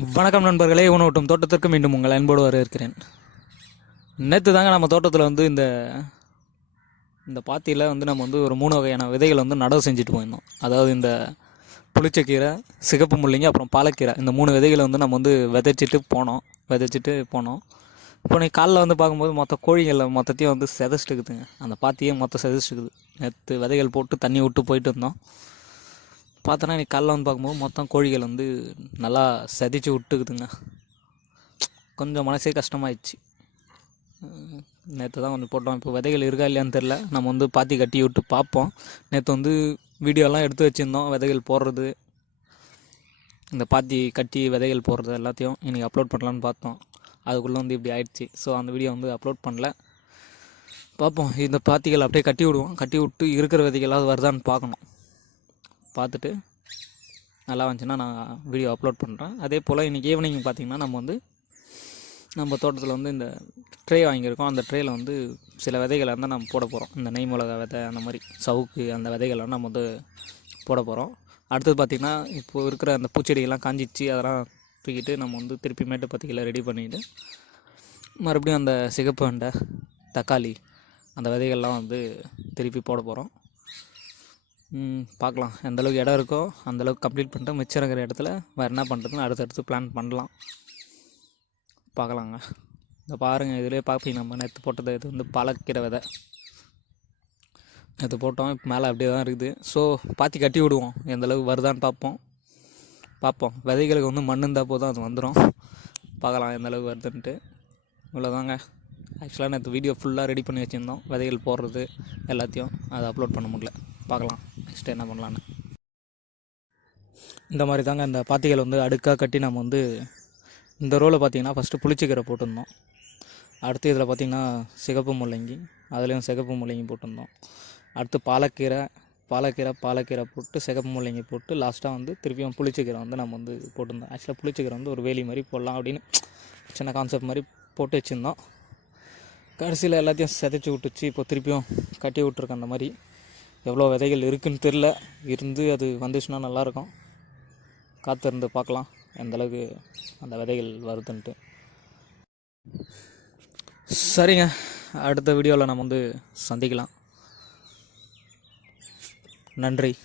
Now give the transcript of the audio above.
வணக்கம் நண்பர்களே உணவட்டும் தோட்டத்திற்கு மீண்டும் உங்கள் அன்போடு வரவேற்கிறேன். நேற்று தாங்க நம்ம தோட்டத்தில் வந்து இந்த இந்த பாத்தியில் வந்து நம்ம வந்து ஒரு மூணு வகையான விதைகள் வந்து நடவு செஞ்சுட்டு போயிருந்தோம். அதாவது இந்த புளிச்சக்கீரை சிகப்பு முள்ளிங்க அப்புறம் பாலக்கீரை. இந்த மூணு விதைகளை வந்து நம்ம வந்து விதைச்சிட்டு போனோம். விதைச்சிட்டு போனோம். இப்போ நீ காலைல வந்து பார்க்கும்போது மொத்த கோழிகளில் மொத்தத்தையும் வந்து செதச்சிட்டுக்குதுங்க அந்த பாத்தியே மொத்தம் செதச்சிட்டுக்குது நேற்று விதைகள் போட்டு தண்ணி விட்டு போயிட்டு இருந்தோம். பார்த்தோன்னா இன்றைக்கி காலைல வந்து பார்க்கும்போது மொத்தம் கோழிகள் வந்து நல்லா செதிச்சு விட்டுக்குதுங்க. கொஞ்சம் மனசே கஷ்டமாயிடுச்சு. நேற்று தான் கொஞ்சம் போட்டோம். இப்போ விதைகள் இருக்கா இல்லையான்னு தெரில நம்ம வந்து பாத்தி கட்டி விட்டு பார்ப்போம். நேற்று வந்து வீடியோலாம் எடுத்து வச்சுருந்தோம். விதைகள் போடுறது இந்த பாத்தி கட்டி விதைகள் போடுறது எல்லாத்தையும் இன்றைக்கி அப்லோட் பண்ணலான்னு பார்த்தோம். அதுக்குள்ளே வந்து இப்படி ஆயிடுச்சு. ஸோ அந்த வீடியோ வந்து அப்லோட் பண்ணல. பார்ப்போம். இந்த பாத்திகள் அப்படியே கட்டி விடுவோம். கட்டி விட்டு இருக்கிற விதைகளாவது வருதான்னு பார்க்கணும். பார்த்துட்டு நல்லா வந்துச்சுன்னா நான் வீடியோ அப்லோட் பண்ணுறேன் அதே போல் இன்றைக்கி ஈவினிங் பார்த்திங்கன்னா நம்ம வந்து நம்ம தோட்டத்தில் வந்து இந்த ட்ரே வாங்கியிருக்கோம். அந்த ட்ரேயில் வந்து சில விதைகளை வந்து நம்ம போட போகிறோம் இந்த நெய் மிளகா விதை அந்த மாதிரி சவுக்கு அந்த விதைகளை நம்ம வந்து போட போகிறோம் அடுத்தது பார்த்திங்கன்னா இப்போது இருக்கிற அந்த பூச்செடிகள்லாம் காஞ்சிச்சு அதெல்லாம் தூக்கிட்டு நம்ம வந்து திருப்பி மேட்டு பத்திகளை ரெடி பண்ணிவிட்டு மறுபடியும் அந்த சிகப்பு அண்டை தக்காளி அந்த விதைகள்லாம் வந்து திருப்பி போட போகிறோம் பார்க்கலாம். எந்த அளவுக்கு இடம் இருக்கோ அந்தளவுக்கு கம்ப்ளீட் பண்ணிட்டு மிச்சம் இருக்கிற இடத்துல வேறு என்ன பண்ணுறதுன்னு அடுத்தடுத்து பிளான் பண்ணலாம். பார்க்கலாங்க. இந்த பாருங்கள் இதிலே பார்ப்பீங்க. நம்ம நேற்று போட்டது இது வந்து பழக்கிற விதை. நேற்று போட்டோம் இப்போ மேலே அப்படியே தான் இருக்குது. ஸோ பாத்தி கட்டி விடுவோம். எந்த அளவுக்கு வருதான்னு பார்ப்போம். பார்ப்போம். விதைகளுக்கு வந்து மண் இருந்தால் போதும் அது வந்துடும் பார்க்கலாம் எந்த அளவுக்கு வருதுன்ட்டு. இவ்வளோதாங்க ஆக்சுவலாக நேற்று வீடியோ ஃபுல்லாக ரெடி பண்ணி வச்சுருந்தோம். விதைகள் போடுறது எல்லாத்தையும். அதை அப்லோட் பண்ண முடியல. பார்க்கலாம். நெக்ஸ்ட்டு என்ன பண்ணலான்னு இந்த மாதிரி தாங்க இந்த பாத்திகள் வந்து அடுக்காக கட்டி நம்ம வந்து இந்த ரோவில் பார்த்தீங்கன்னா ஃபஸ்ட்டு புளிச்சக்கீரை போட்டிருந்தோம். அடுத்து இதில் பார்த்தீங்கன்னா சிகப்பு முள்ளங்கி அதுலேயும் சிகப்பு முள்ளங்கி போட்டிருந்தோம். அடுத்து பாலக்கீரை பாலக்கீரை பாலக்கீரை போட்டு சிகப்பு முள்ளங்கி போட்டு லாஸ்ட்டாக வந்து திருப்பியும் புளிச்சக்கீரை வந்து நம்ம வந்து போட்டிருந்தோம். ஆக்சுவலாக புளிச்சிக்கீரை வந்து ஒரு வேலி மாதிரி போடலாம் அப்படின்னு சின்ன கான்செப்ட் மாதிரி போட்டு வச்சுருந்தோம். கடைசியில் எல்லாத்தையும் சிதைச்சி விட்டுச்சு. இப்போ திருப்பியும் கட்டி விட்ருக்கேன் அந்த மாதிரி. எவ்வளோ விதைகள் இருக்குன்னு தெரில. இருந்து அது வந்துச்சுன்னா நல்லாயிருக்கும். காத்திருந்து பார்க்கலாம். எந்தளவுக்கு அந்த விதைகள் வருதுன்ட்டு. சரிங்க. அடுத்த வீடியோவில் நம்ம வந்து சந்திக்கலாம். நன்றி.